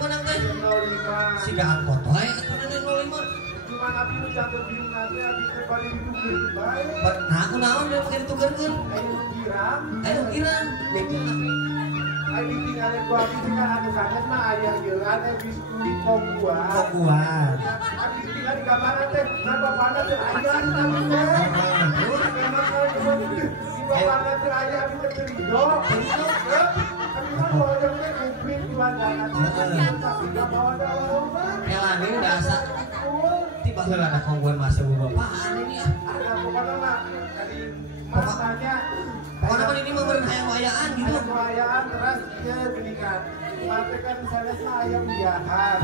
mana teh? 05. Siga angkot wae atuh nenek 05. Cuman abi nu catur biung nanti abi teh bari ditukeun bae. Nah aku naon dia pakai ditukeurkeun. Ayo kirang. Ayo kirang. Gitu lah. Ayo tinggalin gua abi teh kan anu sanes mah aya ieu ane biskuit kongguan. Kongguan. Abi tinggal di kamar teh, nah bapana teh aya di tamu teh. Di bapana teh aya abi teh terido. Abi mah bawa teh kuping jualan. Tapi enggak bawa dawa. Elani udah asa. Tiba heula ada kongguan masa bapaan ini ah. Ada pokoknya mah dari masanya pokoknya mah ini mah beureun hayang wayaan gitu. Wayaan terus dia geuningan. Mate kan misalnya saya biahan.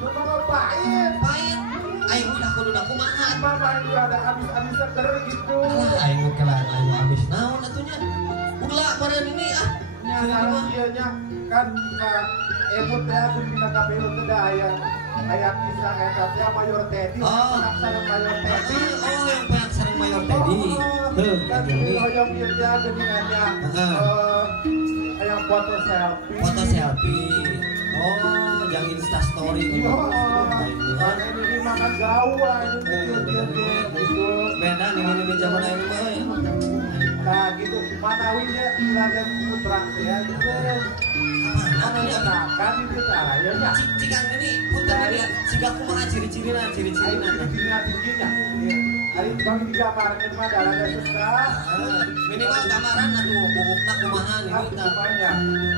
Bapak pahit. Pahit. Aing udah kudu kumaha. Bapak itu ada habis-habis seger gitu. Alah aing mah kelan aing habis naon atunya. Ulah badan ini ah. Nya salah ieu kan emut teh aku dina KPU teh da aya kisah eta teh Mayor Teddy. Sareng Mayor Teddy. Oh yang banyak sareng Mayor Teddy. Heuh Kan hoyong ieu teh geuningannya. Aya foto selfie. Foto selfie. Oh, yang Insta story gitu. Kan ini makan gawai gitu. Beda nih zaman aing mah. Nah gitu, manawinya Raden Putra ya gitu. Mana ya kan itu saya nya. Cikan ini punten ini siga kumaha ciri-cirina ciri-cirina. Tingginya. Ari bang di kamarkeun mah dalana susah. Minimal kamaran atuh bubukna kumaha nih kita.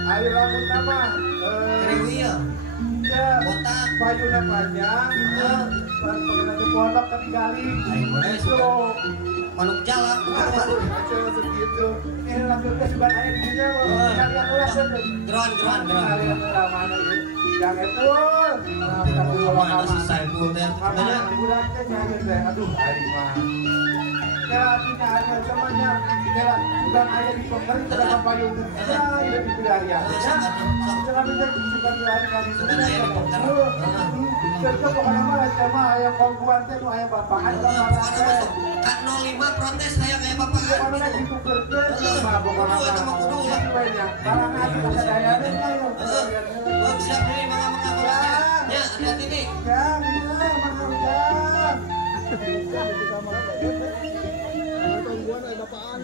Ari rambutna mah kriwil. Ya, botak, payuna panjang. Pakai pondok ketinggali. Aing mah suka manuk jalak. Segitu. Ini langsung ke sugan aya di dinya mah. Kalian ulah Geron. Kalian ulah mana ieu. Yang itu. Mana si Saiful teh? Tanya budak teh nyanyi teh. Aduh, ari mah. Ya, artinya ada semuanya. Ya, sugan aya di pemerintah dalam payung. Ya, ini di budaya. Ya. Jangan bisa sugan hari kali sugan aya di pemerintah. Jadi pokoknya mah sama aya kongguan teh nu aya bapaan kamar. Kak 05 protes saya kayak bapak. Pokoknya ditukerkeun mah pokoknya. Kudu lah. Barang atuh kasadaya teh ayo. Siap nih mangga ya, hati-hati nih. Ya, gitu mah udah. Kongguan aya bapaan.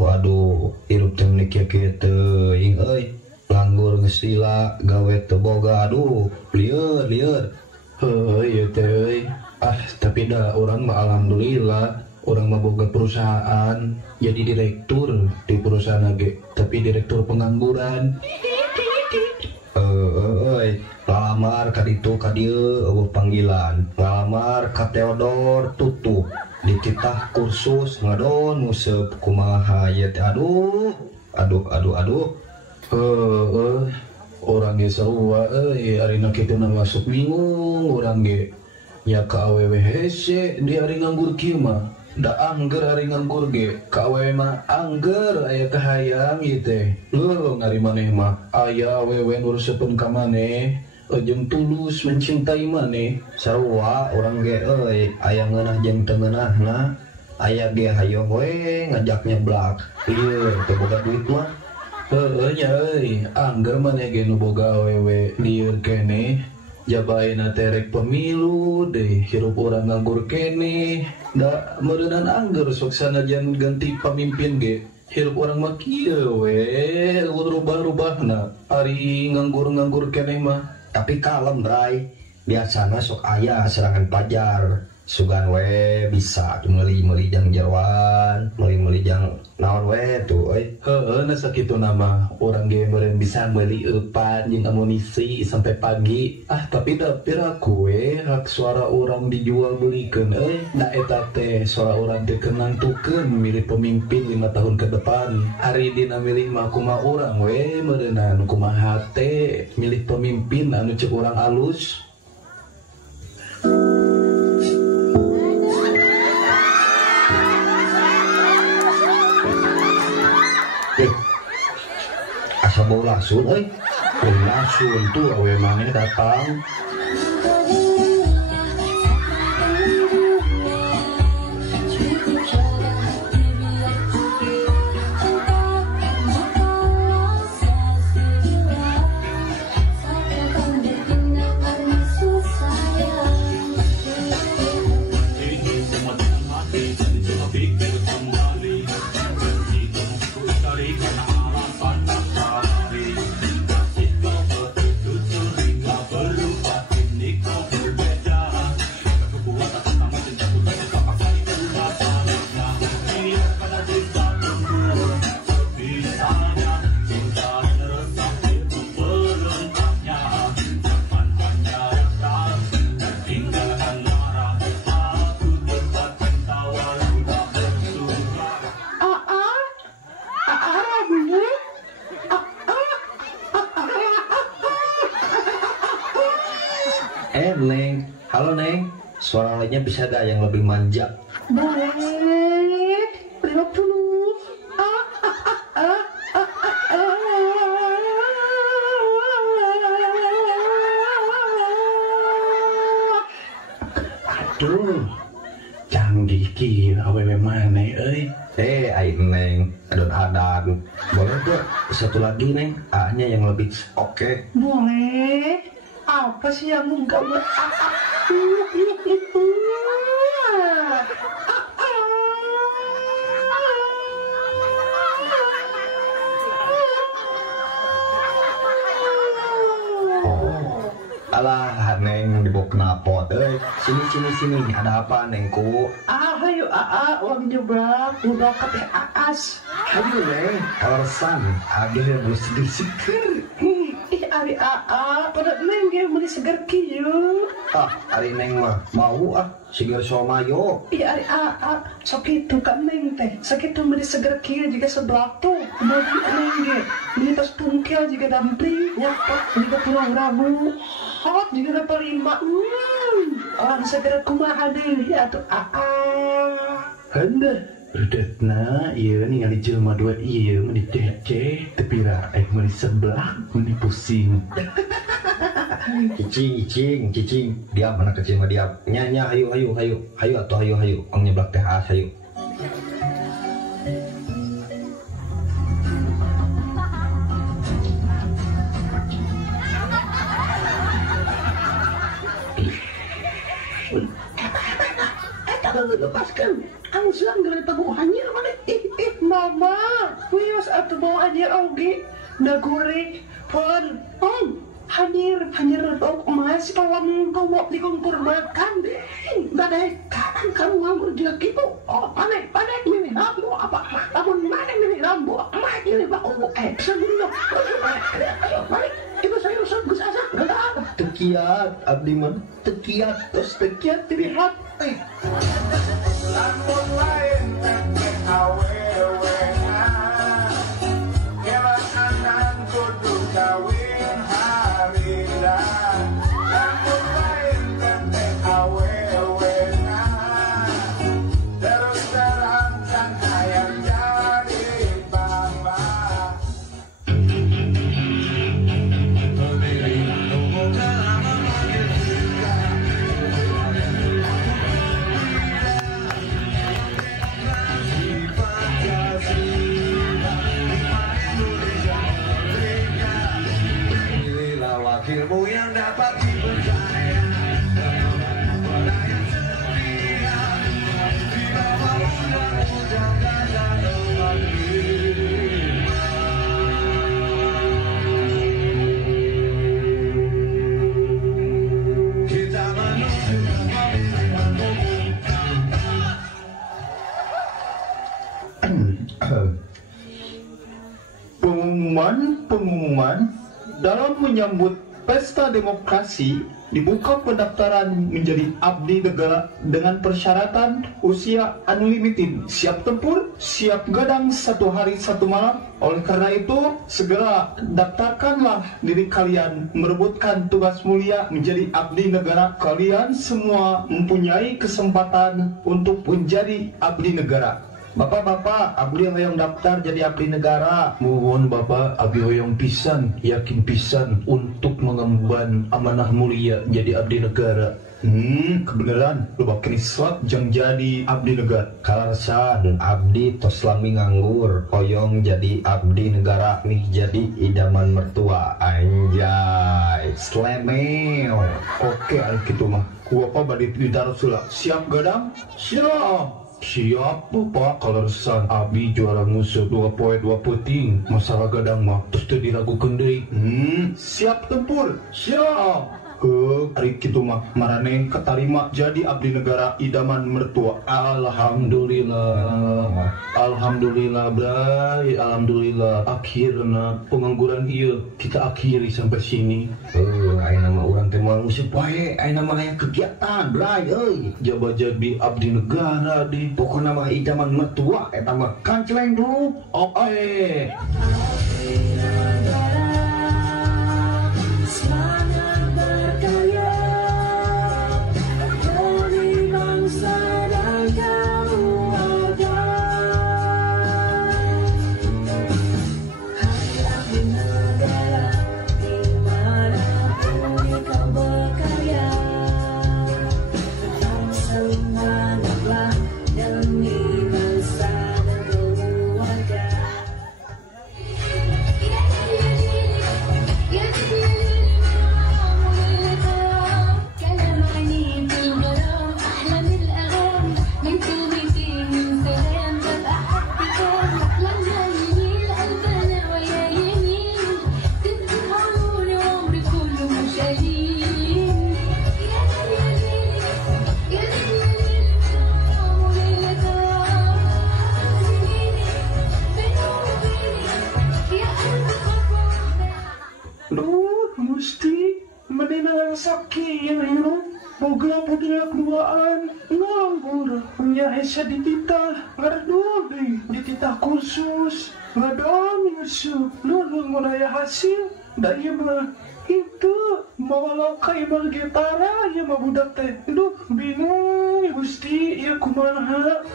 Aduh, hirup teh meuli kieu teuing euy. Langgur gesila gawe teu boga, aduh, lieur. Heuh, ieu teh euy. Tapi dah urang mah alhamdulillah, urang mah boga perusahaan, jadi direktur di perusahaan ge, tapi direktur pengangguran. Lamar ka ditu ka dieu eueuh panggilan. Lamar ka Theodor tutup. Dititah kursus ngadon museup kumaha ieu teh aduh. Urang ge sarua euy arina kitu masuk bingung urang ge nya ka awewe hese di ari nganggur kieu mah da angger ari nganggur ge ka awewe mah angger aya kahayang ieu teh leuh ngari maneh mah aya awewe nu reseupeun ka maneh jeung tulus mencintai maneh sarua urang ge euy aya ngeunah jeung teu ngeunahna aya ge hayo we ngajak nyeblak ieu teu boga duit mah heueuh nya euy angger maneh ge nu boga awewe lieur keneh jabaina terek pemilu deh hirup orang nganggur kene da merenan angger sok sanajan ganti pamimpin ge hirup orang mah kieu we rubah-rubahna ari nganggur kene mah. Tapi kalem Bray, biasana sok aya serangan pajar sugan we bisa tuh meuli jang jarwan meuli jang naon we tuh heueuh na sakitu nama urang ge meureun bisa meuli eupan jeung amunisi sampai pagi. Tapi dapir aku we hak suara urang dijual beuikeun da eta teh suara urang teh kenantukeun milih pemimpin 5 tahun ke depan. Ari dina milih mah kumaha urang we meureunan kumaha teh milih pemimpin anu ceuk urang alus. Asa bau lasun lasun tuh awe maneh datang. Neng, halo Neng, suara lainnya bisa ada yang lebih manja? Boleh, 50. Aduh, canggih kieu awewe maneh Aing Neng, adan-adan. Boleh tuh satu lagi Neng, A-nya yang lebih oke. Boleh. Apa sih yang enggak buat Alah Neng dibawa knalpot. Sini ada apa Nengku? Hayu uang jebak udah ke aas. Hayu Neng, alasan ada yang bersih-bersih. Ari pada Neng ge meuli seger kieu. Ari Neng mah mau seger somayo. Ari sok kitu kan Neng teh. Sakitu meuli seger kieu jiga sebelah tuh. Bagi Neng ge meuli tos tungkel jiga dampling nyapak jiga tulang rabu. Hot jiga na palima. Orang seger kumaha deui atuh Handa redetna ieu ningali jelema dua ieu meuni cece tepira meuni sebelah meuni pusing. Cicing diam anak kecil mah diam. Nya hayu atuh hayu ang nyeblak teh hayu. lepaskan. Ang silang gara tabu hanyir mana? Mama, wios atuh bawa hanyir oge. Nagore, pon, hanyir bau emas kawan kau mau dikumpul makan deh. Badai, kapan kamu ngamur dia gitu? Panek ini rambu apa? Namun mana ini rambu? Mak ini bau sebelum panek. Itu saya usah gusasak, enggak. Tekiat, abdi mah tekiat, terus tekiat dilihat. Lamun lain teh awewe kelahanan kudu kawin harina. Lamun lain teh awewe terus terang can hayang jadi bapak. Ujang, dalam menyambut pesta demokrasi, dibuka pendaftaran menjadi abdi negara dengan persyaratan usia unlimited, siap tempur, siap gadang 1 hari 1 malam. Oleh karena itu, segera daftarkanlah diri kalian merebutkan tugas mulia menjadi abdi negara. Kalian semua mempunyai kesempatan untuk menjadi abdi negara. Bapak-bapak, abdi hoyong daftar jadi abdi negara. Mohon Bapak, abdi hoyong pisan, yakin pisan untuk mengemban amanah mulia jadi abdi negara. Kebenaran, lu bakin islat jang jadi abdi negara. Karsan abdi tos lami nganggur, hoyong jadi abdi negara nih jadi idaman mertua. Anjay, slemeo. Oke, ari kitu mah. Ku apa bade ditaruh sula. Siap gadang? Siap. Siapa Pak kalersan abdi juara ngusuk 2 poe 2 puting masalah gadang mah terus teu diragukeun deui. Siap tempur. Siap. Ari kitu mah marane ketarima jadi abdi negara idaman mertua. Alhamdulillah. Alhamdulillah bray, alhamdulillah akhirna pengangguran ieu kita akhiri sampai sini. Ayeuna mah urang teh moal ngusip wae, ayeuna mah aya kegiatan bray euy. Jaba jadi abdi negara di Pokona mah idaman mertua eta mah kancleng dulu. Oke. Boga keluaan nganggur punya esa dititah ngardo dititah kursus ngadon ngasuh lulung mulai hasil da ieu mah itu mawalau kai margetara ieu mah budak teh duh bingung Gusti ieu kumaha.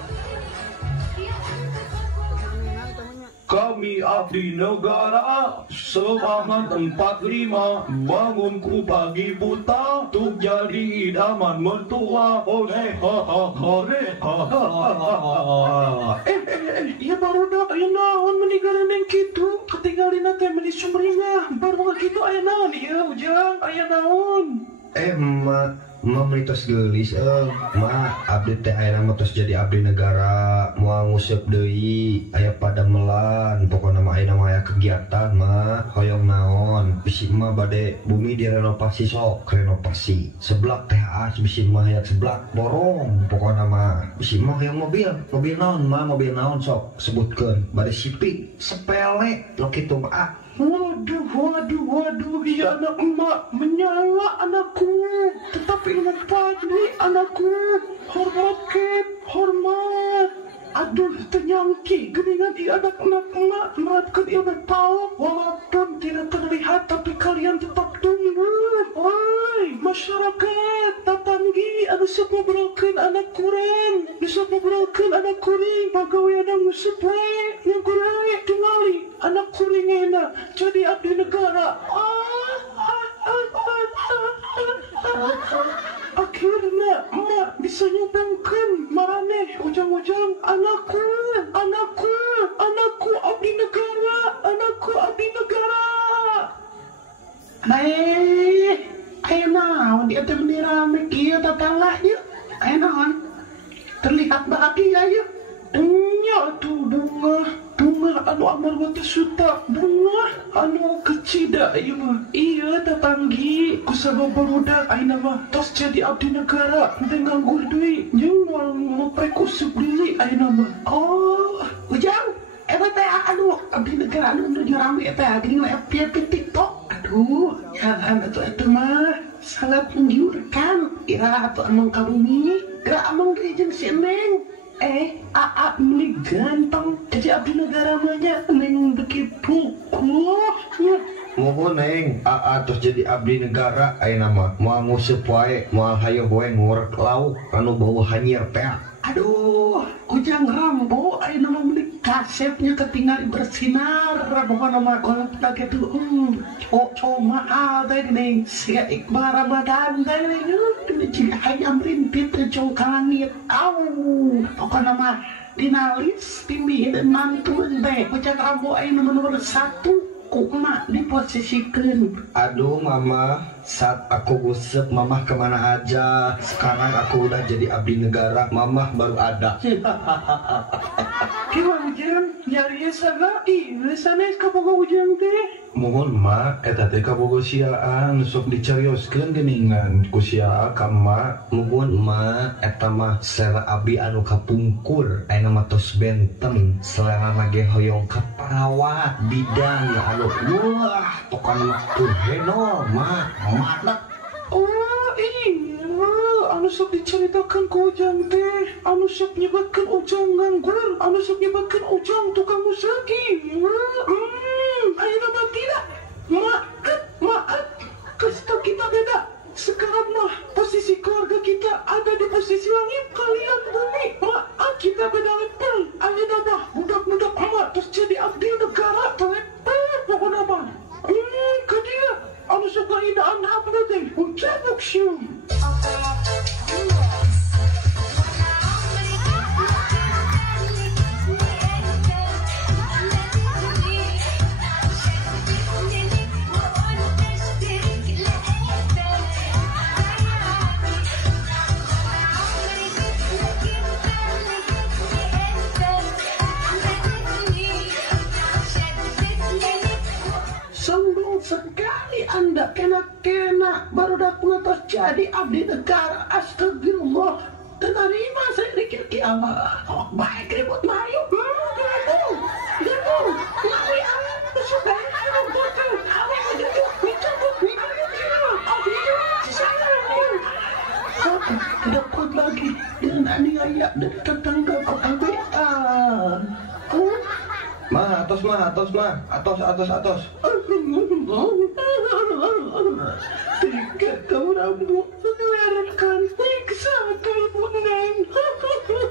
Kami abdi negara semangat 45 bangun ku pagi buta untuk jadi idaman mertua. Oleh Iya baru dak aya naon meninggalan yang kitu ketinggalin teh meni sumringah baru kitu aya naon ieu Ujang aya naon. Emak meritos geulis abdi teh ayeuna mah tos jadi abdi negara moal nguseup deui aya pada melan pokona mah ayeuna mah aya kegiatan mah hoyong naon bisi mah bade bumi direnovasi sok renovasi seblak THA bisi mah aya seblak borong pokona mah bisi mah hoyong mobil mobil naon sok sebutkeun bade sipik sepele lo kitu mah Waduh, ya anak emak menyala anakku. Tetapi ingat padi anakku, hormat. Aduh, ternyangki, geningan i anak emak, meratkan i anak tau. Walaupun tidak terlihat, tapi kalian tetap tunggu. Woi, masyarakat, tatanggi, anu sok ngobrolkeun anak kurang. Sok ngobrolkeun anak kuring, pagawe anak ngusut wae, nyangkurai, tingali. Anak kuringena jadi abdi negara. Akhirnya emak bisa nyumbangkan marane ujang-ujang anakku abdi negara, ayo naon dia teh meni rame kieu tetangga ieu ayo naon terlihat bahagia ieu nya tuh bunga anu amarwa teh suta bunga anu kecida ieu mah iya tetanggi kusabab barudak ayeuna mah tos jadi abdi negara teu nganggur deui jeung moal ngoprek useup deui ayeuna mah Ujang eta teh anu abdi negara anu rame teh gini FYP TikTok. Aduh, jangan atuh mah sangat menggiurkan. Ira atuh amang ka bumi, ira amang ge jeung si Neng. AA meni ganteng jadi abdi negara mahnya Neng beki pukuhnya. Mohon Neng, AA terus jadi abdi negara ayeuna mah moal nguseup wae, moal hayo wae ngurek lauk anu bau hanyir teh. Aduh, kujang Rambo ayeuna mah meuli kasetnya ketinggalan bersinar pokona mah kolot lagi tuh cowok mahal teh geuning sia Iqbal Ramadan teh geuning ciri hayam rintit teh cowok ka langit pokona mah dina list pimbihin mantueun teh kujang Rambo ayeuna nomor 1 ku emak diposisikeun. Aduh mama, saat aku gusep mamah kemana aja. Sekarang aku udah jadi abdi negara, mamah baru ada. Gimana ujang? Nyari saga? Sana kaboga ujang teh. Mohon mak, eta teh kabogo siaan sok dicarioskeun geuningan ku sia ka mak. Muhun emak, eta mah selera abdi anu kapungkur ayeuna mah tos benten, selera nage hoyong kaparawat bidan anu wah tokan mah turheno mak madak. Oh iya, anu sok diceritakan ku ujang teh, anu sok nyebatkeun ujang nganggur, anu sok nyebatkeun ujang tukang musaki. Ayeuna mah tidak, maaf, kasih kita beda. Sekarang mah posisi keluarga kita ada di posisi langit, kalian bumi. Maaf kita beda level. Ayeuna mah budak-budak emak terus jadi abdi negara level pokona mah. Ka dia anu sok ngaidaan abdi teh ucapuk syum. Sombong sekali Anda kena baru dak pengatas jadi abdi negara. Astagfirullah. Terima saya dikir ki Allah. Oh, baik ribut mayu. Gaduh. Ngawi alam sudah alam bakal. Awe gaduh. Dicabut tidak kuat lagi dengan aniaya dari tetangga keabean. Atos atos. Tiga kamu rambut menyerahkan piksa kamu Neng.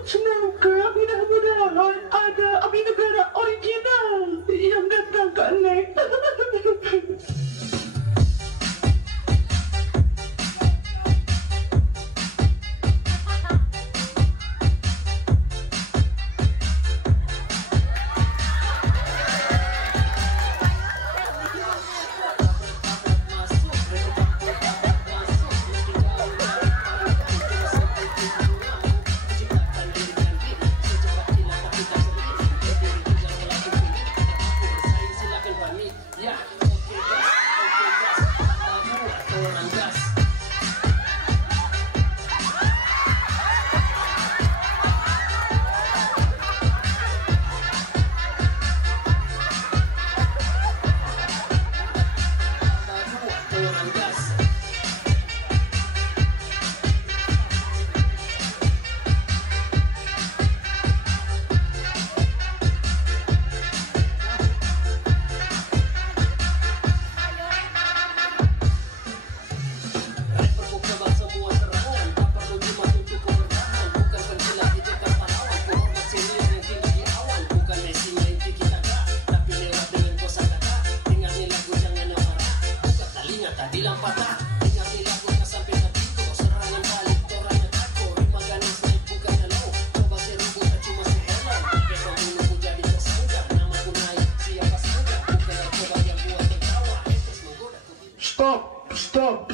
Semoga mudah-mudahan ada abdi negara original yang datang ke Neng.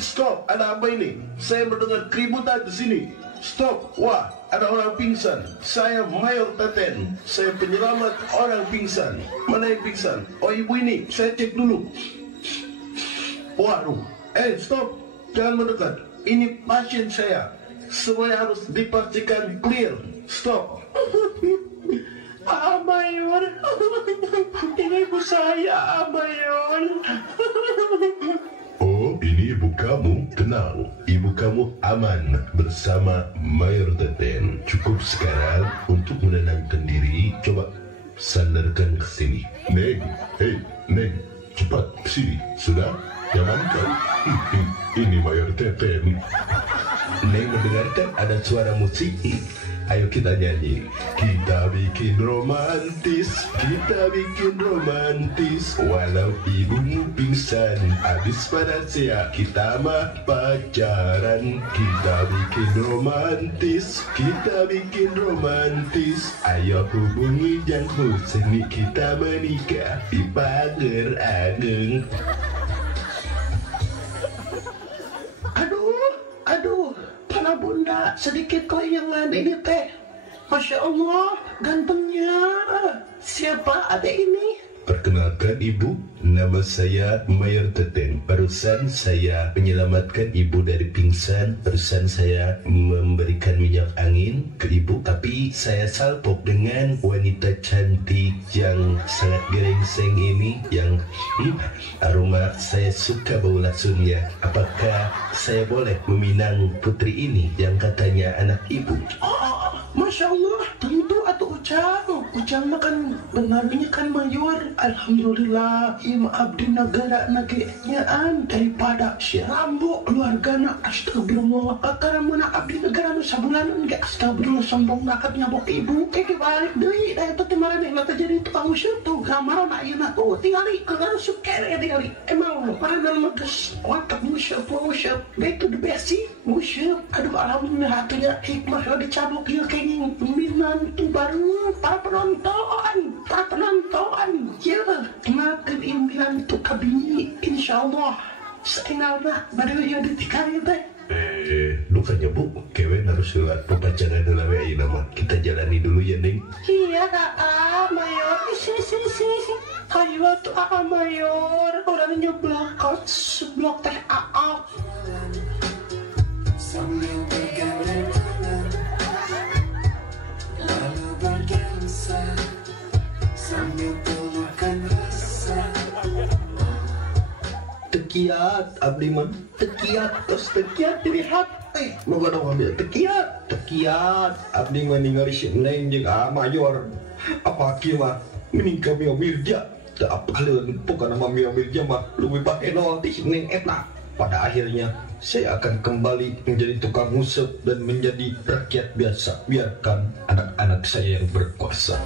Stop, ada apa ini? Saya mendengar keributan di sini. Stop, wah, ada orang pingsan. Saya Mayor Teten. Saya penyelamat orang pingsan. Mana yang pingsan? Oh, ibu ini, saya cek dulu. Waduh, stop, jangan mendekat. Ini pasien saya. Semuanya harus dipastikan clear. Stop. Mayor. Ini ibu saya, Mayor. Oh, ini ibu kamu. Tenang, ibu kamu aman bersama Mayor Teten. Cukup sekarang untuk menenangkan diri. Coba sandarkan ke sini. Neng, hei, Neng, cepat sini. Sudah? Nyaman kan? Ini Mayor Teten. Neng mendengarkan ada suara musik. Ayo kita nyanyi. Kita bikin romantis, kita bikin romantis. Walau ibumu pingsan, habis panasnya kita mah pacaran. Kita bikin romantis, kita bikin romantis. Ayo hubungi Jang Husni, kita menikah di pagar ageng. Aduh, para bunda, sedikit goyangan ini teh. Masya Allah, gantengnya. Siapa adek ini? Perkenalkan ibu, nama saya Mayor Teten. Barusan saya menyelamatkan ibu dari pingsan. Barusan saya memberikan minyak angin ke ibu. Tapi saya salpok dengan wanita cantik yang sangat gerengseng ini. Yang aroma saya suka bau lasunnya. Apakah saya boleh meminang putri ini yang katanya anak ibu? Oh, Masya Allah, tentu atau Ujang makan benarnya kan Mayor. Alhamdulillah, ima abdi negara nagenyaan daripada si Rambo keluargana. Astagfirullah, karena mana abdi negara nu sabulanan ge astagfirullah sombong nakat nyabok ibu. Balik deui da eta teh maraneh mata jadi tukang useup tuh gambaran ayeuna tuh tingali keur sukere tingali. Emang maraneh mah geus mantap useup back to the basic useup. Aduh alhamdulillah hatunya hikmah lo dicabok ieu kenging minan tu baru para penonton ya makan impian tu kabini insyaallah sainalna baru ya ditikari teh. Bukannya bu, kewen harus lewat pepacangan dulu ya nama. Kita jalani dulu ya Neng. Iya kakak, Mayor. Si. Ayo tuh kakak Mayor. Orangnya blok seblok teh AA. Sambil bergandeng tangan, lalu berdansa, sambil pelukan rasa. Tekiat abdi mah tekiat dilihat moga dong ambil tekiat abdi mah ningali si Neng jeung Mayor apa kieu mah mending ka Mio Mirja teu apaleun pokona mah Mio Mirja mah leuwih bahenol ti si Neng eta. Pada akhirnya saya akan kembali menjadi tukang ngusep dan menjadi rakyat biasa. Biarkan anak-anak saya yang berkuasa.